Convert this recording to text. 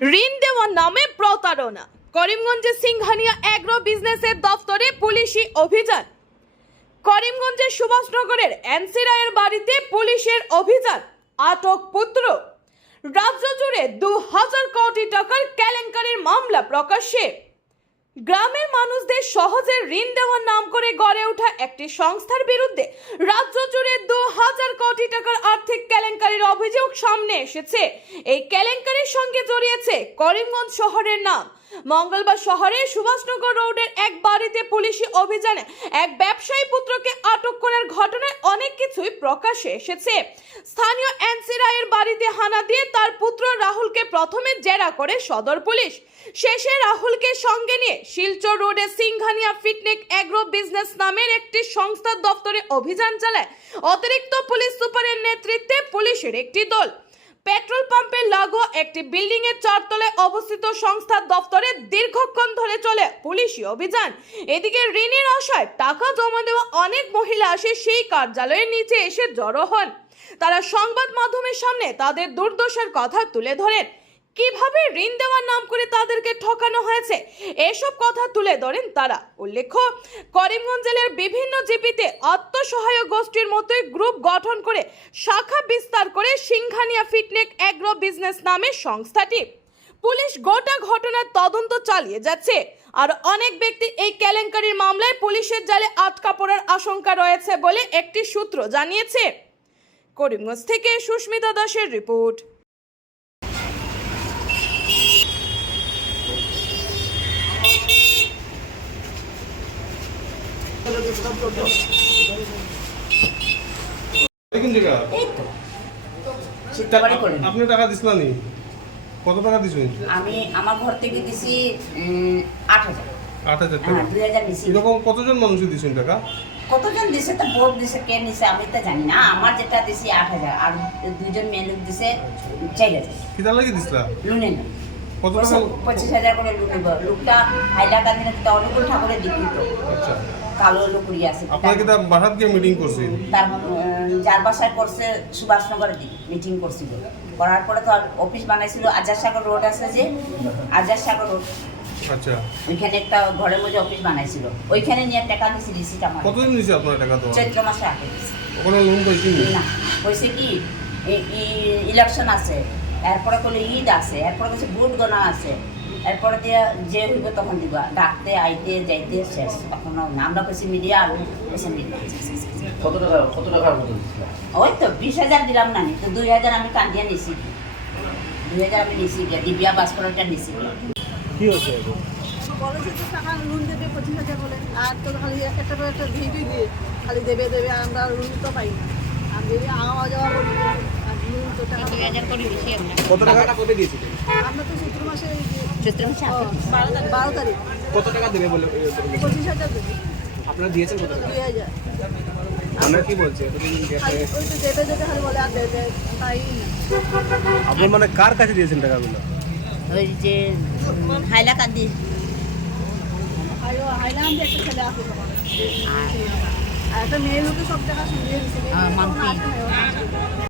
ঋণ দেওয়ার নামে প্রতারণা। করিমগঞ্জের সিংহানিয়া এগ্রো বিজনেসের দফতরে পুলিশি অভিযান। করিমগঞ্জের সুভাষনগরের এনসি রায়ের বাড়িতে পুলিশের অভিযান, আটক পুত্র। রাজ্য জুড়ে 2000 কোটি টাকার কেলেঙ্কারির মামলা প্রকাশ্যে। গ্রামের মানুষদের সহজে ঋণ দেওয়ার নাম করে গড়ে ওঠা একটি সংস্থার বিরুদ্ধে রাজ্য জুড়ে 2000 কোটি টাকার আর্থিক কেলেঙ্কারির অভিযোগ সামনে এসেছে। এই কেলেঙ্কারির সঙ্গে জড়িয়েছে করিমগঞ্জ শহরের নাম। মঙ্গলবার শহরের সুভাষনগর রোডের এক বাড়িতে পুলিশি অভিযানে এক ব্যবসায়ী পুত্রকে আটক করার ঘটনায় অনেক কিছুই প্রকাশ্যে এসেছে। স্থানীয় এনসি রায়ের বাড়িতে হানা দিয়ে তার পুত্র রাহুলকে প্রথমে জেরা করে সদর পুলিশ। শেষে রাহুলকে সঙ্গে নিয়ে শিলচর রোডে সিংহানিয়া ফিটনেক এগ্রো বিজনেস নামের একটি সংস্থার দপ্তরে অভিযান চালায় অতিরিক্ত পুলিশ সুপারের নেতৃত্বে পুলিশের একটি দল। পেট্রোল পাম্পের লাগোয়া একটি বিল্ডিং এর 4 তলায় অবস্থিত সংস্থার দপ্তরে দীর্ঘক্ষণ ধরে চলে পুলিশি অভিযান। এদিকে ঋণের আশায় টাকা জমা দেওয়া অনেক মহিলা আসে সেই কার্যালয়ের নিচে এসে জড়ো হন। তারা সংবাদ মাধ্যমের সামনে তাদের দুর্দশার কথা তুলে ধরেন। কিভাবে ঋণ দেওয়ার নাম করে তাদেরকে ঠকানো হয়েছে এসব কথা তুলে ধরেন তারা। উল্লেখ্য, করিমগঞ্জ জেলার বিভিন্ন জিপিতে আত্মসহায়ক গোষ্ঠীর মতোই গ্রুপ গঠন করে শাখা বিস্তার করে সিংহানিয়া ফিটনেক এগ্রো বিজনেস নামের সংস্থাটি। পুলিশ গোটা ঘটনার তদন্ত চালিয়ে যাচ্ছে। আর অনেক ব্যক্তি এই কেলেঙ্কারির মামলায় পুলিশের জালে আটকা পড়ার আশঙ্কা রয়েছে বলে একটি সূত্র জানিয়েছে। করিমগঞ্জ থেকে সুস্মিতা দাসের রিপোর্ট। আপনি টাকা দিছিলেন নি? কত টাকা দিছেন? আমি আমার ঘর থেকে দিছি 8,000 টাকা। 2000 দিছি। এরকম কতজন মানুষ দিছেন টাকা? কতজন দিছে তো বোর্ড দিছে, কে নিছে আমি তো জানি না। আমার যেটা দিছি 8,000 আর দুইজন মেয়ে লোক দিছে 4,000। কিটা লাগি দিছলা? লুনে না কত টাকা? 25,000 করে লুনে। লোকটা হাইলাকান্দিতে তো অনুকূল ঠাকুরের দীক্ষিত। আচ্ছা, কালো লোক করি আছে। আপনারা কি তার বাসাত গিয়ে মিটিং করছেন? তার যার বাসায় করছে সুভাষনগরে মিটিং করছিল। করার পরে তো অফিস বানাইছিল আজাদ সাগর রোড আছে যে আজাদ সাগর রোড। আচ্ছা, ওইখানে একটা ঘরের মধ্যে অফিস বানাইছিল, ওইখানে নিয়ে টাকা দিছি রিসিট আমার। কতদিন দিছে আপনারা টাকা তো? চৈত্র মাসে আগে দিছি। ওখানে লোন পাইছেন না হয়েছে কি, ইলেকশন আছে, এরপরে করলে ঈদ আছে, এরপরে কিছু ভোট গণা আছে, এরপরে দিয়ে যে হইব তখন দিব। ডাকতে আইতে যাইতে শেষ। এখন আমরা কইছি মিডিয়া আর কইছে মিডিয়া। কত টাকার মতো দিচ্ছিল? ওই তো 20,000 দিলাম না, তো 2,000 আমি কান্দিয়া নিছি। 2,000 আমি নিছি গিয়া দিব্যা বাসকরটা নিছি। কি হচ্ছে? বলেছে তো টাকা লোন দেবে 25,000 বলে, আর তো খালি একটা করে একটা ভিডিও দিয়ে খালি দেবে আমরা লোন তো পাই না। আমি আওয়া যাওয়া করি আর লোন তো টাকা 2,000 করে দিছি আমরা। কত টাকাটা কবে দিয়েছিলেন? আমরা তো চৈত্র মাসে চৈত্র মাসে 12 তারিখ কত টাকা দেবে বলে 25,000 দেবে। আপনারা দিয়েছেন কত টাকা? 2,000 আপনারা কি বলছে? খালি ওই তো দেবে খালি বলে আর দেবে তাই না। আপনার মানে কার কাছে দিয়েছেন টাকাগুলো? ওই যে হাইলাকান্দি হাইলাম যে একটা ছেলে আছে তখন, আর একটা মেয়ে লোকে সব টাকা শুনিয়ে দিচ্ছে। মাম্পি।